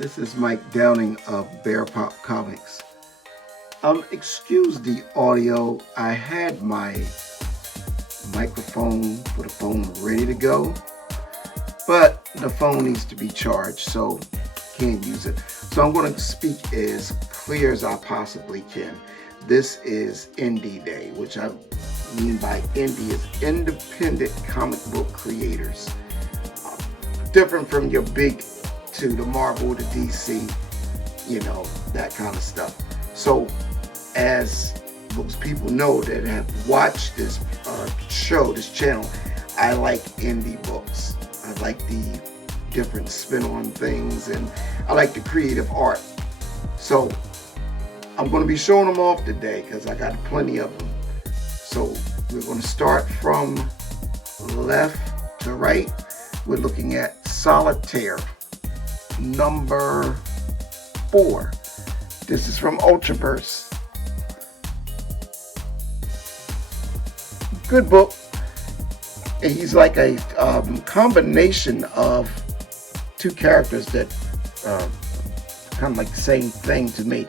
This is Mike Downing of BEARPOP Comics. Excuse the audio. I had my microphone for the phone ready to go, but the phone needs to be charged, so can't use it. So I'm going to speak as clear as I possibly can. This is Indie Day, which I mean by indie is independent comic book creators. Different from your big to the Marvel, the DC, you know, that kind of stuff. So as most people know that have watched this show, this channel, I like indie books. I like the different spin on things, and I like the creative art. So I'm going to be showing them off today because I got plenty of them. So we're going to start from left to right. We're looking at Solitaire, number 4. This is from Ultraverse. Good book. And he's like a combination of two characters that kind of like the same thing to me.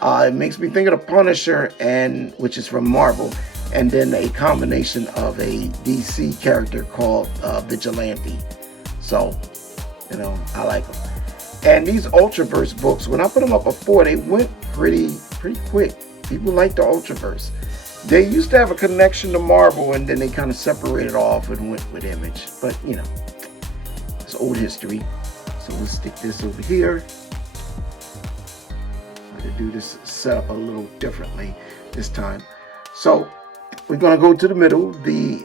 It makes me think of the Punisher, and which is from Marvel, and then a combination of a DC character called Vigilante. So, you know, I like them. And these Ultraverse books, when I put them up before, they went pretty quick. People like the Ultraverse. They used to have a connection to Marvel, and then they kind of separated off and went with Image. But, you know, it's old history. So we'll stick this over here. I'm going to do this setup a little differently this time. So we're going to go to the middle. The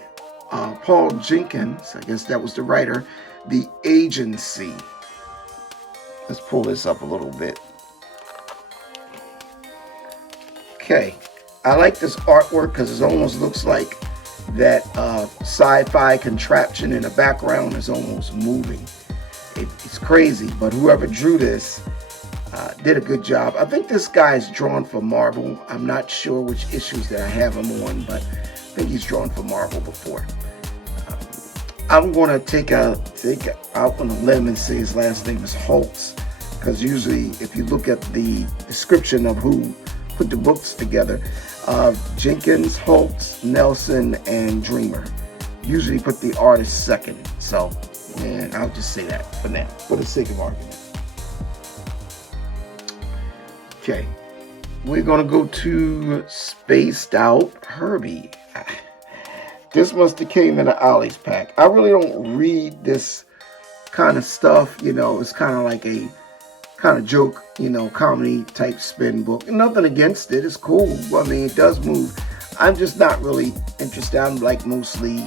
Paul Jenkins, I guess that was the writer, The Agency. Let's pull this up a little bit. Okay, I like this artwork because it almost looks like that sci-fi contraption in the background is almost moving. It's crazy, but whoever drew this did a good job. I think this guy's drawn for Marvel. I'm not sure which issues that I have him on, but I think he's drawn for Marvel before. I'm going to take out on a limb and say his last name is Holtz, because usually if you look at the description of who put the books together, Jenkins, Holtz, Nelson, and Dreamer usually put the artist second. So, and I'll just say that for now, for the sake of argument. Okay, we're going to go to Spaced Out Herbie. This must have came in the Ollie's pack. I really don't read this kind of stuff. You know, it's kind of like a kind of joke, you know, comedy type spin book. And nothing against it. It's cool. I mean, it does move. I'm just not really interested. I'm like mostly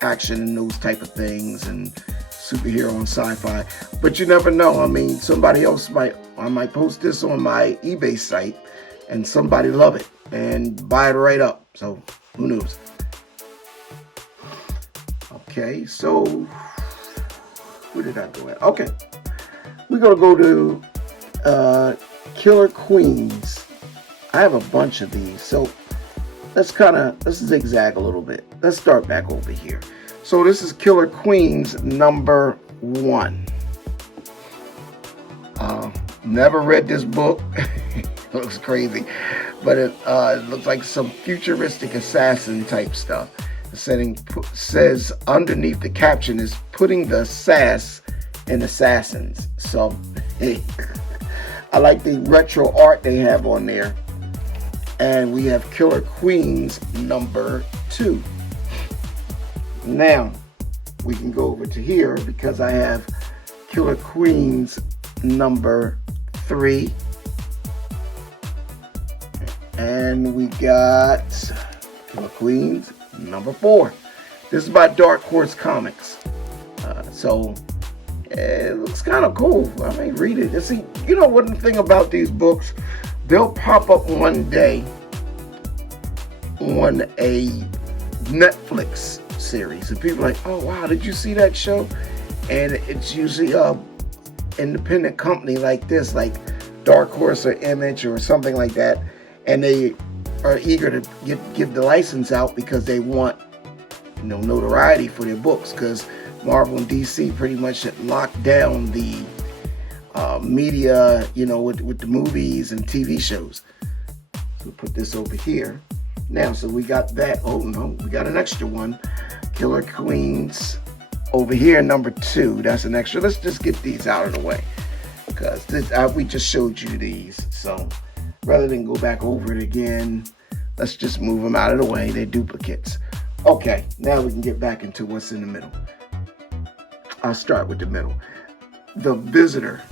action and those type of things and superhero and sci-fi. But you never know. I mean, somebody else I might post this on my eBay site and somebody love it and buy it right up. So who knows? Okay, so where did I go at? Okay, we're gonna go to Killer Queens. I have a bunch of these, so let's zigzag a little bit. Let's start back over here. So this is Killer Queens number 1. Never read this book. It looks crazy, but it looks like some futuristic assassin type stuff. The setting says underneath the caption is putting the sass in assassins. So, hey, I like the retro art they have on there. And we have Killer Queens number 2. Now, we can go over to here because I have Killer Queens number 3. And we got Killer Queens number 4. This is by Dark Horse Comics. So it looks kind of cool. I mean, read it. See, you know one thing about these books, they'll pop up one day on a Netflix series, and people are like, "Oh wow, did you see that show?" And it's usually a independent company like this, like Dark Horse or Image or something like that, and they are eager to give the license out because they want, you know, notoriety for their books, because Marvel and DC pretty much locked down the media, with the movies and TV shows. So we'll put this over here. Now, so we got that. Oh no, we got an extra one. Killer Queens over here, number 2. That's an extra. Let's just get these out of the way, because we just showed you these. So rather than go back over it again, let's just move them out of the way. They're duplicates. Okay, now we can get back into what's in the middle. I'll start with the middle. The Visitor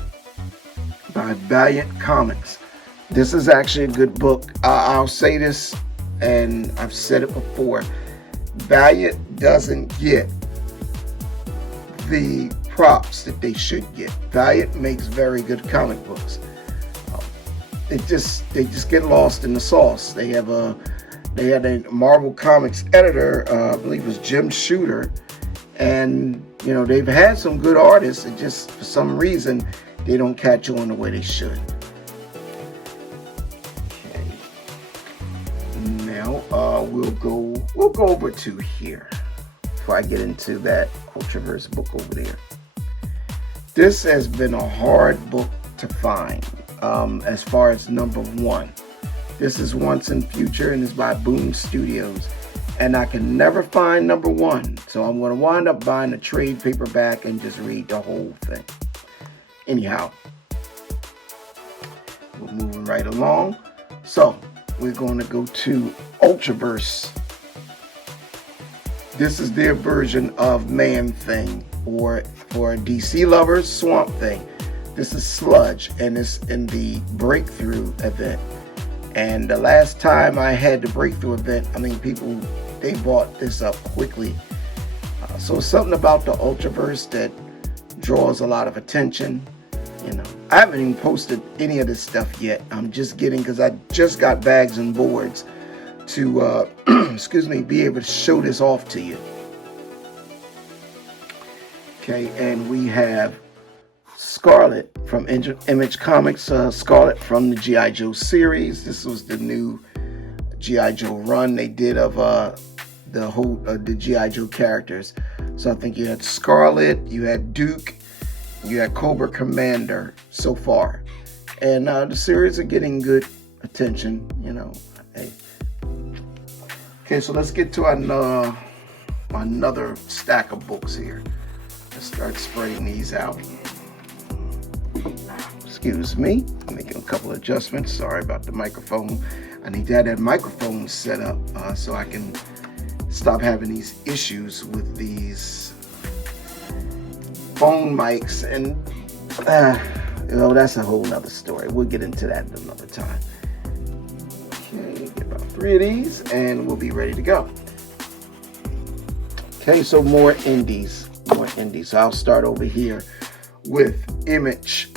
by Valiant Comics. This is actually a good book. I'll say this, and I've said it before. Valiant doesn't get the props that they should get. Valiant makes very good comic books. They just get lost in the sauce. They had a Marvel Comics editor, I believe it was Jim Shooter, and they've had some good artists. It just, for some reason, they don't catch on the way they should. Okay. Now we'll go over to here before I get into that Ultraverse book over there. This has been a hard book to find as far as number 1. This is Once and Future, and it's by Boom Studios. And I can never find number 1. So I'm going to wind up buying a trade paperback and just read the whole thing. Anyhow, we're moving right along. So we're going to go to Ultraverse. This is their version of Man-Thing, or for DC lovers, Swamp Thing. This is Sludge, and it's in the Breakthrough event. And the last time I had the Breakthrough event, people, they bought this up quickly. So something about the Ultraverse that draws a lot of attention. I haven't even posted any of this stuff yet. I'm just getting, because I just got bags and boards to, be able to show this off to you. Okay, and we have Scarlet from Image Comics. Scarlet from the G.I. Joe series. This was the new G.I. Joe run they did of the G.I. Joe characters. So I think you had Scarlet, you had Duke, you had Cobra Commander so far. And the series are getting good attention, Hey. Okay, so let's get to another stack of books here. Let's start spreading these out. Excuse me, I'm making a couple adjustments. Sorry about the microphone. I need to have that microphone set up so I can stop having these issues with these phone mics, and that's a whole nother story. We'll get into that another time. Okay, get about 3 of these and we'll be ready to go. Okay, so more indies. So I'll start over here with Image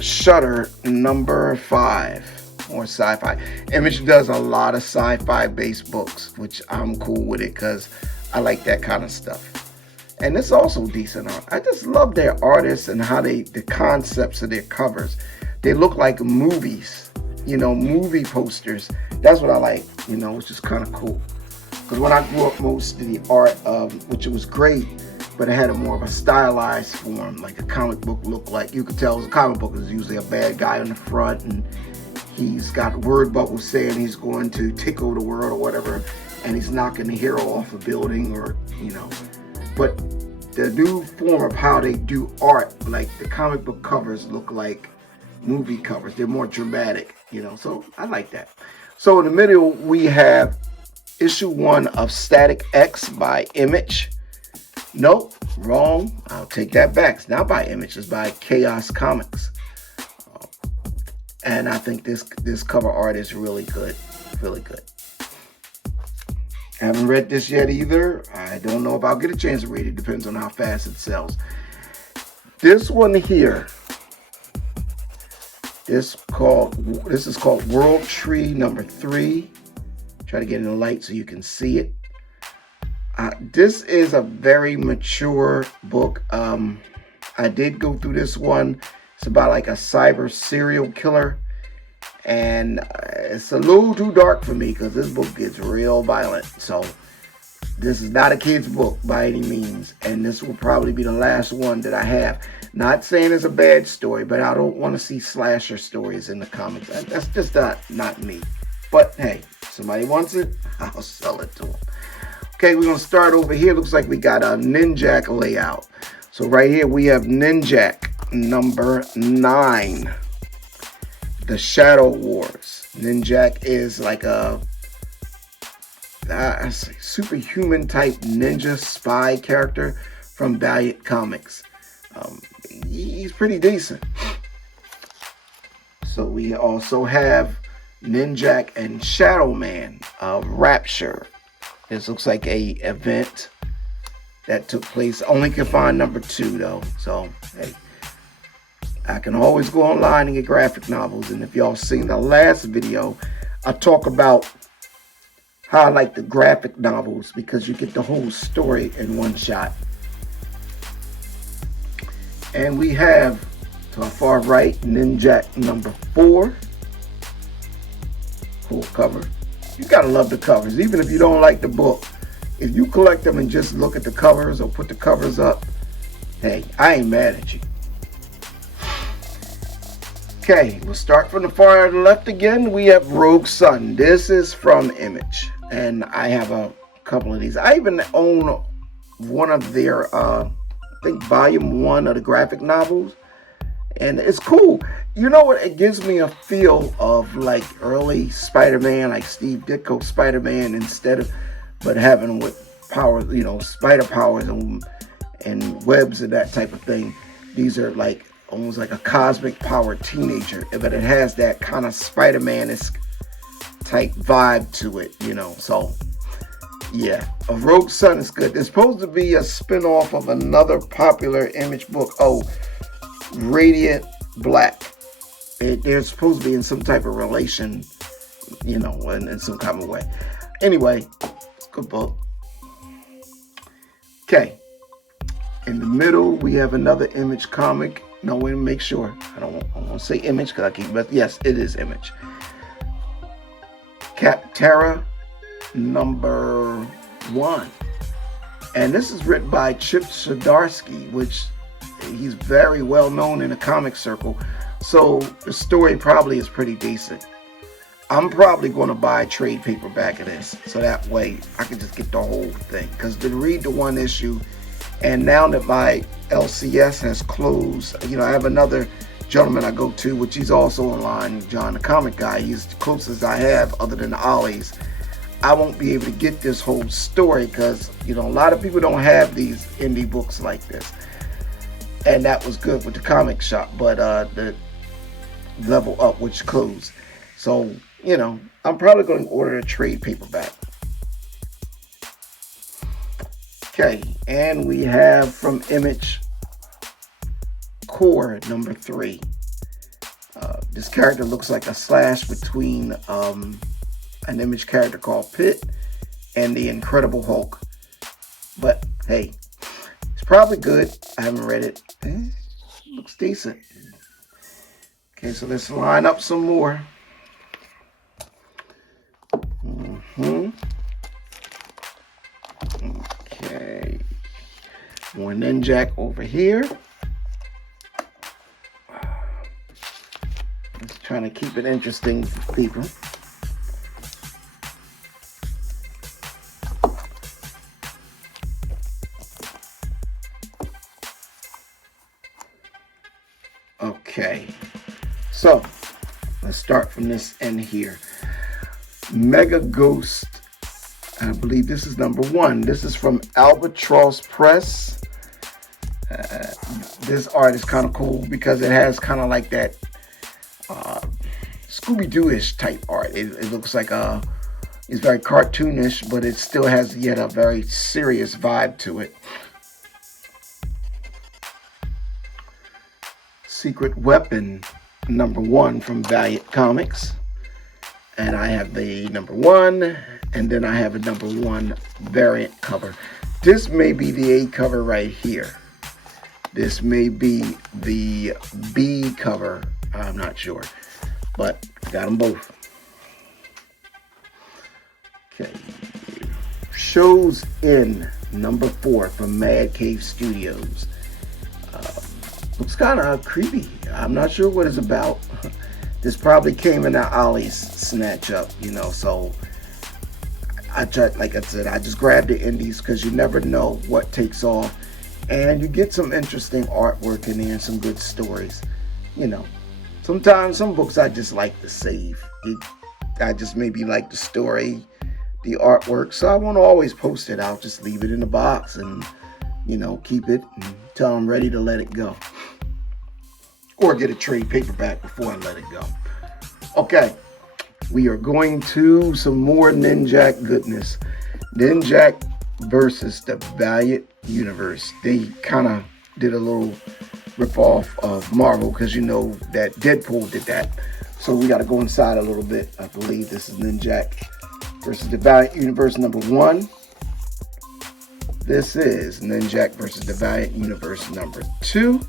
Shutter number 5. More sci-fi. Image does a lot of sci-fi based books, which I'm cool with it because I like that kind of stuff. And it's also decent art. I just love their artists and how the concepts of their covers. They look like movies, movie posters. That's what I like, it's just kind of cool. Because when I grew up, most of the art, which was great, but it had more of a stylized form, like a comic book looked like. You could tell a comic book is usually a bad guy on the front, and he's got word bubbles saying he's going to take over the world or whatever, and he's knocking the hero off a building, or But the new form of how they do art, like the comic book covers look like movie covers. They're more dramatic, so I like that. So in the middle, we have issue 1 of Static X by Image. Nope, wrong. I'll take that back. It's not by Image. It's by Chaos Comics. And I think this cover art is really good. Really good. I haven't read this yet either. I don't know if I'll get a chance to read it. Depends on how fast it sells. This one here. This is called World Tree number 3. Try to get in the light so you can see it. This is a very mature book. I did go through this one. It's about like a cyber serial killer. And it's a little too dark for me because this book gets real violent. So This is not a kid's book by any means, and this will probably be the last one that I have. Not saying it's a bad story, but I don't want to see slasher stories in the comics. That's just not me. But hey, somebody wants it, I'll sell it to them. Okay, we're going to start over here. Looks like we got a Ninjak layout. So right here we have Ninjak number 9. The Shadow Wars. Ninjak is like a superhuman type ninja spy character from Valiant Comics. He's pretty decent. So we also have Ninjak and Shadow Man Rapture. This looks like a event that took place. Only can find number 2 though. So hey, I can always go online and get graphic novels. And if y'all seen the last video, I talk about how I like the graphic novels because you get the whole story in one shot. And we have, to our far right, Ninjak number 4. Cool cover. You gotta love the covers, even if you don't like the book. If you collect them and just look at the covers or put the covers up, hey, I ain't mad at you. Okay, we'll start from the far left again. We have Rogue Sun. This is from Image, and I have a couple of these. I even own one of their, I think volume 1 of the graphic novels, and it's cool. You know what? It gives me a feel of like early Spider-Man, like Steve Ditko Spider-Man, but having with powers, you know, spider powers and webs and that type of thing. These are like almost like a cosmic powered teenager, but it has that kind of Spider-Man-esque type vibe to it, you know. So yeah, a Rogue Sun is good. It's supposed to be a spin-off of another popular Image book. Oh, Radiant Black. They're supposed to be in some type of relation, you know, in some kind of way. Anyway, it's a good book. Okay. In the middle, we have another Image comic. No, wait, make sure. I don't want to say Image because I keep, but yes, it is Image. Captera number 1. And this is written by Chip Zdarsky, which he's very well known in the comic circle. So the story probably is pretty decent. I'm probably going to buy a trade paperback of this, so that way I can just get the whole thing. Because to read the one issue, and now that my LCS has closed, you know, I have another gentleman I go to, which he's also online, John the Comic Guy. He's the closest I have other than the Ollies. I won't be able to get this whole story because, you know, a lot of people don't have these indie books like this. And that was good with the comic shop, but the Level Up, which closed. So, you know, I'm probably going to order a trade paperback. Okay, and we have from Image Core number 3. This character looks like a slash between an Image character called Pitt and the Incredible Hulk. But hey, it's probably good. I haven't read it. Looks decent. Okay, so let's line up some more. Okay. More Ninjak over here. Just trying to keep it interesting for people. Okay, so let's start from this end here. Mega Ghost, I believe this is number 1. This is from Albatross Press. This art is kind of cool because it has kind of like that Scooby-Doo-ish type art. It looks like it's very cartoonish, but it still has yet a very serious vibe to it. Secret Weapon number 1 from Valiant Comics. And I have the number 1, and then I have a number 1 variant cover. This may be the A cover right here. This may be the B cover. I'm not sure. But I got them both. Okay. Chose In #4 from Mad Cave Studios. Looks kind of creepy. I'm not sure what it's about. This probably came in Ollie's snatch up, so I tried, like I said, I just grabbed the indies because you never know what takes off. And you get some interesting artwork in there and some good stories. Sometimes some books I just like to save. I just maybe like the story, the artwork, so I won't always post it. I'll just leave it in the box and keep it until I'm ready to let it go, or get a trade paperback before I let it go. Okay, we are going to some more Ninjak goodness. Ninjak versus the Valiant universe. They kind of did a little rip-off of Marvel, because that Deadpool did that. So we got to go inside a little bit. I believe this is Ninjak versus the Valiant universe #1. This is Ninjak versus the Valiant universe #2.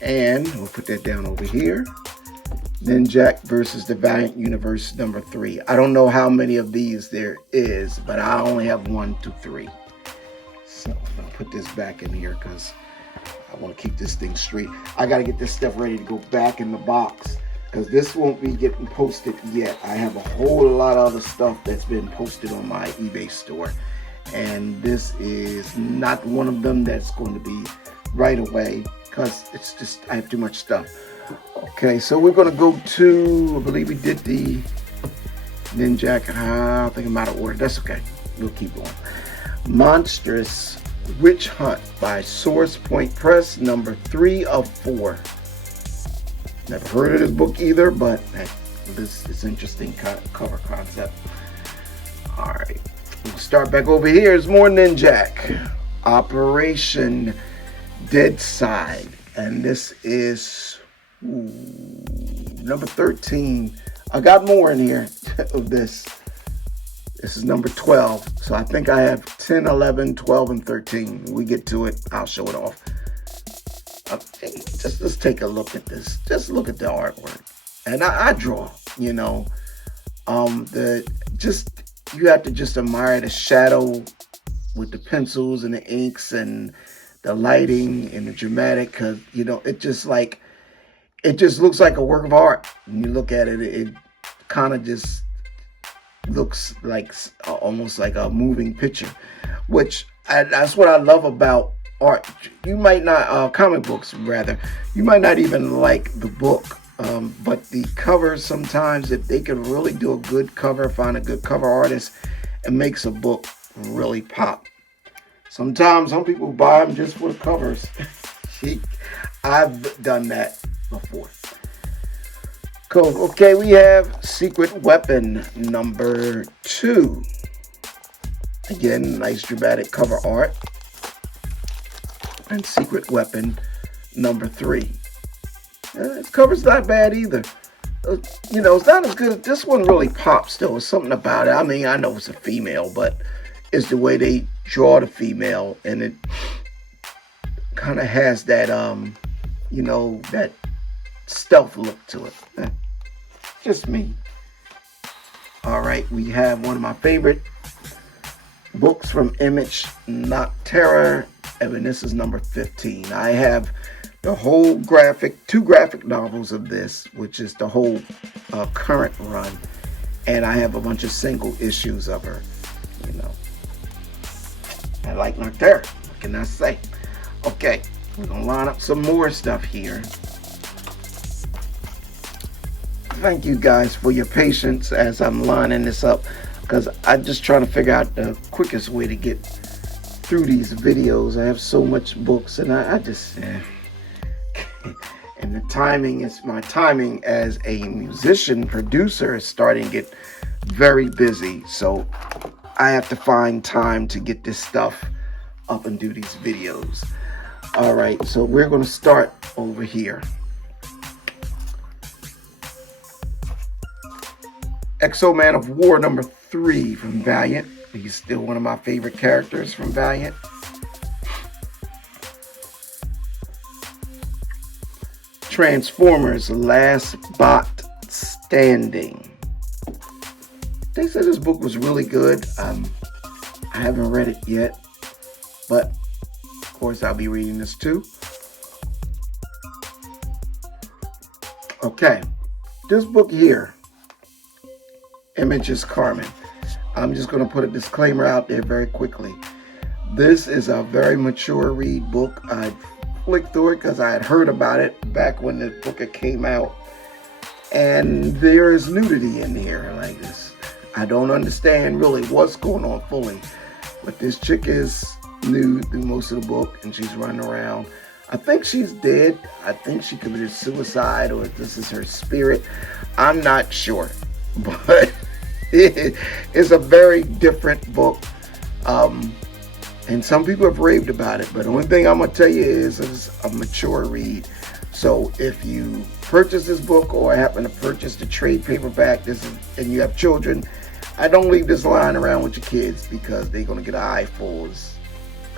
And we'll put that down over here. Ninjak versus the Valiant universe #3. I don't know how many of these there is, but I only have 1, 2, 3. So I'm going to put this back in here because I want to keep this thing straight. I got to get this stuff ready to go back in the box, because this won't be getting posted yet. I have a whole lot of other stuff that's been posted on my eBay store, and this is not one of them that's going to be right away, because it's just, I have too much stuff. Okay, so we're going to go to, I believe we did the Ninjak. I think I'm out of order. That's okay. We'll keep going. Monstrous Witch Hunt by Source Point Press, #3 of 4. Never heard of this book either, but hey, this is interesting cover concept. All right, we'll start back over here. There's more Ninjak. Operation Dead Side, and this is #13. I got more in here of this. This is #12, so I think I have 10, 11, 12, and 13. When we get to it, I'll show it off. Let's take a look at this. Just look at the artwork, and I draw. You have to just admire the shadow with the pencils and the inks and the lighting and the dramatic, because it just looks like a work of art. When you look at it, it kind of just looks like almost like a moving picture, that's what I love about art. You might not comic books rather, you might not even like the book, but the covers, sometimes if they can really do a good cover, find a good cover artist, it makes a book really pop. Sometimes some people buy them just for the covers. I've done that before. Cool. Okay, we have Secret Weapon #2. Again, nice dramatic cover art. And Secret Weapon #3. This cover's not bad either. It's not as good. This one really pops though. There's something about it. I mean, I know it's a female, but it's the way they draw the female, and it kind of has that that stealth look to it. Just me. All right, we have one of my favorite books from Image, Nocterra, and this is #15. I have the whole two graphic novels of this, which is the whole current run, and I have a bunch of single issues of her. I like Nocterra. What can I say? Okay, we're gonna line up some more stuff here. Thank you guys for your patience as I'm lining this up, because I'm just trying to figure out the quickest way to get through these videos. I have so much books, and I just and the timing is, my timing as a musician producer is starting to get very busy, so I have to find time to get this stuff up and do these videos. All right, so we're going to start over here. X-O-Man of War #3 from Valiant. He's still one of my favorite characters from Valiant. Transformers Last Bot Standing. They said this book was really good. I haven't read it yet, but of course I'll be reading this too. Okay, this book here, Images Carmen. I'm just going to put a disclaimer out there very quickly. This is a very mature read book. I flicked through it because I had heard about it back when the book came out. And there is nudity in here like this. I don't understand really what's going on fully. But this chick is nude through most of the book and she's running around. I think she's dead. I think she committed suicide or this is her spirit. I'm not sure. But it's a very different book. And some people have raved about it, but the only thing I'm going to tell you is it's a mature read. So if you purchase this book or happen to purchase the trade paperback and you have children, I don't leave this lying around with your kids because they're going to get an eye full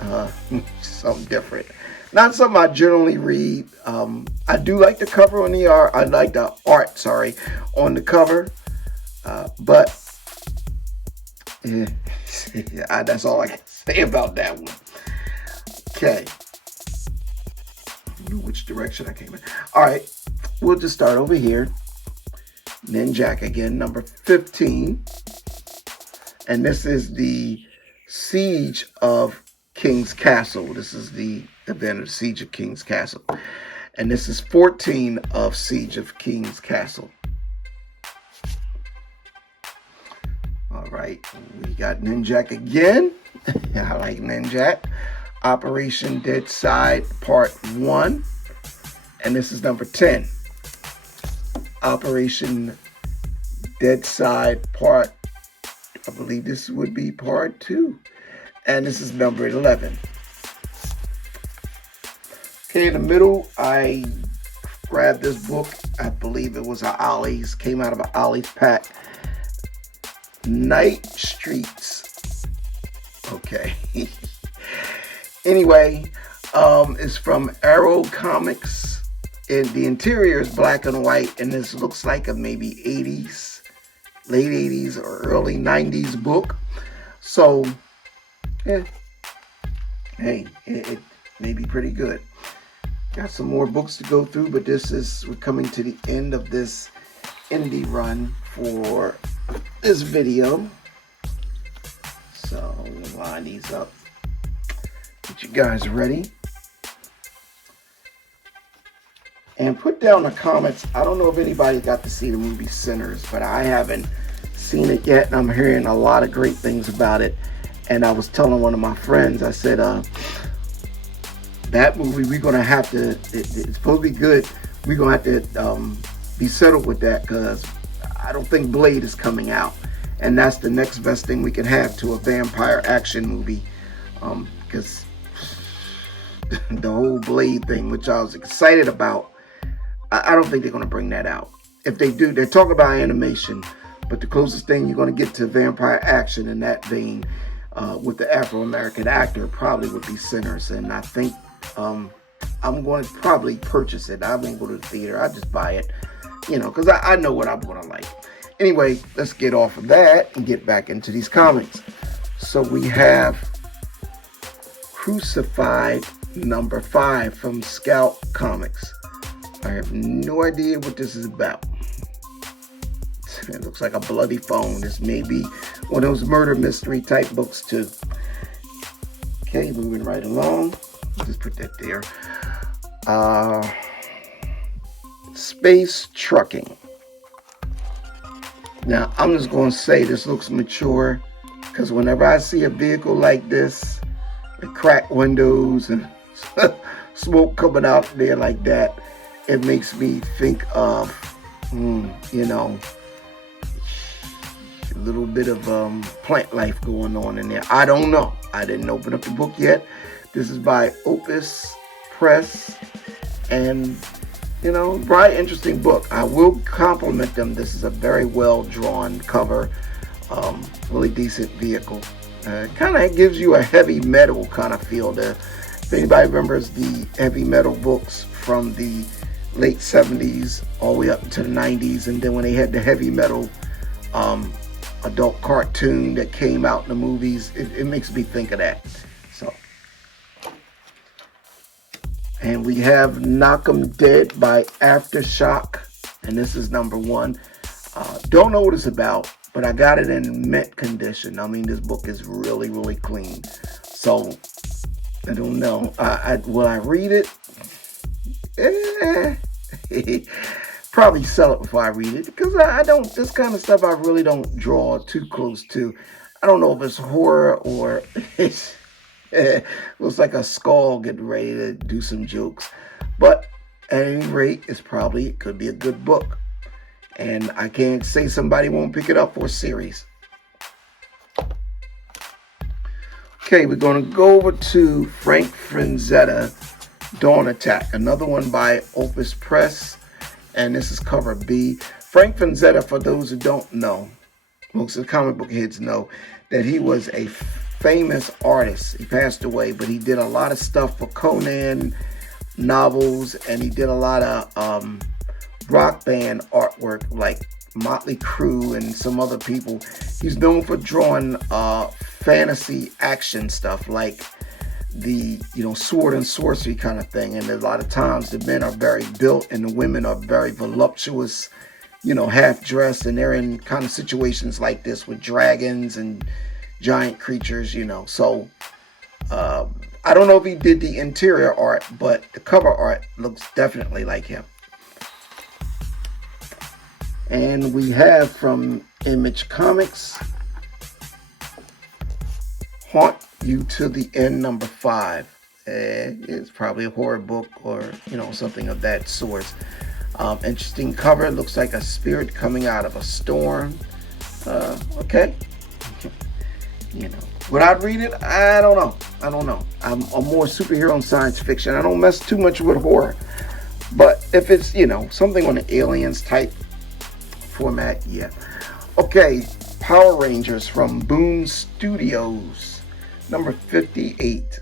of something different. Not something I generally read. I do like the cover on the art. I like the art, on the cover. But yeah, that's all I can say about that one. Okay. Which direction I came in. All right. We'll just start over here. Ninjak again, number 15. And this is the Siege of King's Castle. This is the event of Siege of King's Castle. And this is 14 of Siege of King's Castle. All right, we got Ninjak again. I like Ninjak. Operation Dead Side Part 1. And this is number 10. Operation Dead Side Part, I believe this would be Part 2. And this is number 11. Okay, in the middle, I grabbed this book. I believe it was a Ollie's. Came out of an Ollie's pack. Night Streets. Okay. Anyway, it's from Arrow Comics. And the interior is black and white. And this looks like a maybe 80s, late 80s or early 90s book. So, yeah. Hey, it may be pretty good. Got some more books to go through, but we're coming to the end of this indie run for this video. So we'll line these up. Get you guys ready. And put down in the comments, I don't know if anybody got to see the movie Sinners, but I haven't seen it yet, and I'm hearing a lot of great things about it. And I was telling one of my friends, I said, that movie, we're going to have to, it's supposed to be good. We're going to have to be settled with that because I don't think Blade is coming out. And that's the next best thing we can have to a vampire action movie. Because the whole Blade thing, which I was excited about, I don't think they're going to bring that out. If they do, they're talking about animation. But the closest thing you're going to get to vampire action in that vein with the Afro-American actor probably would be Sinners. And I think I'm going to probably purchase it. I won't go to the theater. I'll just buy it, because I know what I'm going to like. Anyway, let's get off of that and get back into these comics. So we have Crucified number 5 from Scout Comics. I have no idea what this is about. It looks like a bloody phone. This may be one of those murder mystery type books too. Okay, moving right along. Just put that there. Space Trucking. Now, I'm just going to say this looks mature because whenever I see a vehicle like this with cracked windows and smoke coming out there like that, it makes me think of, a little bit of plant life going on in there. I don't know. I didn't open up the book yet. This is by Opus Press. And, very interesting book. I will compliment them. This is a very well-drawn cover. Really decent vehicle. Kind of gives you a heavy metal kind of feel. If anybody remembers the heavy metal books from the late 70s all the way up to the 90s. And then when they had the heavy metal adult cartoon that came out in the movies. It makes me think of that. So, and we have Knock 'em Dead by Aftershock, and this is number 1. Don't know what it's about, but I got it in mint condition. I mean, this book is really, really clean. So, I don't know. Will I read it? Probably sell it before I read it, because I don't, this kind of stuff I really don't draw too close to. I don't know if it's horror or it looks like a skull getting ready to do some jokes. But at any rate, it could be a good book. And I can't say somebody won't pick it up for a series. Okay, we're going to go over to Frank Frazetta, Dawn Attack, another one by Opus Press, and this is cover B. Frank Frazetta, for those who don't know, most of the comic book heads know that he was a famous artist. He passed away, but he did a lot of stuff for Conan novels, and he did a lot of rock band artwork like Motley Crue and some other people. He's known for drawing fantasy action stuff like the sword and sorcery kind of thing, and a lot of times the men are very built and the women are very voluptuous, half dressed, and they're in kind of situations like this with dragons and giant creatures, so I don't know if he did the interior art, but the cover art looks definitely like him. And we have from Image Comics, Haunt You to the End, number 5. It's probably a horror book or, something of that sort. Interesting cover. Looks like a spirit coming out of a storm. Okay. Would I read it? I don't know. I'm more superhero and science fiction. I don't mess too much with horror. But if it's, something on the aliens type format, yeah. Okay, Power Rangers from Boom Studios, number 58.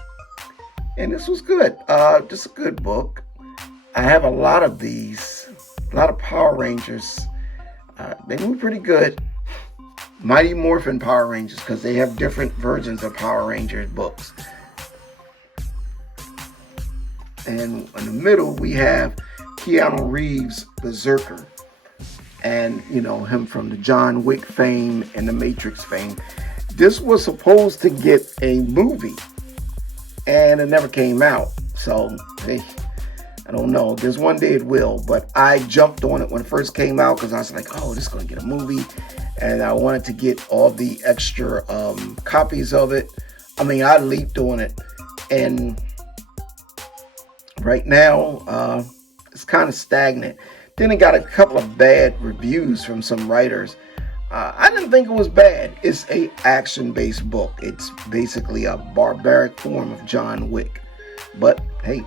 And this was good. Just a good book. I have a lot of these, a lot of Power Rangers. They move pretty good. Mighty Morphin Power Rangers, because they have different versions of Power Rangers books. And in the middle, we have Keanu Reeves' Berserker. And, him from the John Wick fame and the Matrix fame. This was supposed to get a movie, and it never came out. So, hey, I don't know. There's one day it will, but I jumped on it when it first came out because I was like, oh, this is going to get a movie. And I wanted to get all the extra copies of it. I mean, I leaped on it. And right now, it's kind of stagnant. Then it got a couple of bad reviews from some writers. I didn't think it was bad. It's a action-based book. It's basically a barbaric form of John Wick. But hey,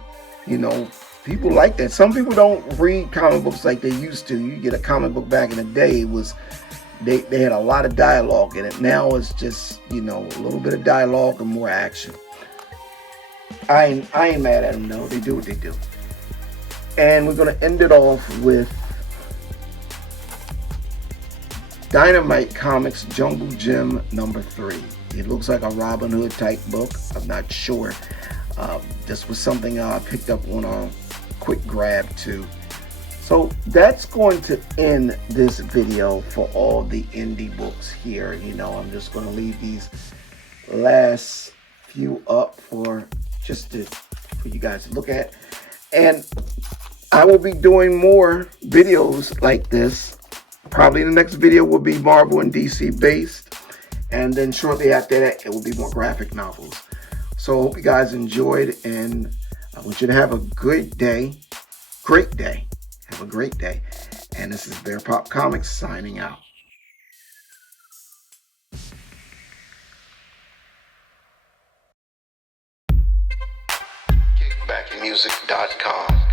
people like that. Some people don't read comic books like they used to. You get a comic book back in the day, it was they had a lot of dialogue in it. Now it's just a little bit of dialogue and more action. I ain't mad at them though. They do what they do. And we're going to end it off with Dynamite Comics Jungle Gym number 3. It looks like a Robin Hood type book. I'm not sure. This was something I picked up on a quick grab too. So that's going to end this video for all the indie books here. I'm just going to leave these last few up for you guys to look at. And I will be doing more videos like this. Probably the next video will be Marvel and DC based. And then shortly after that, it will be more graphic novels. So I hope you guys enjoyed. And I want you to have a good day. Great day. Have a great day. And this is BEARPOP Comics signing out. Kickbackmusic.com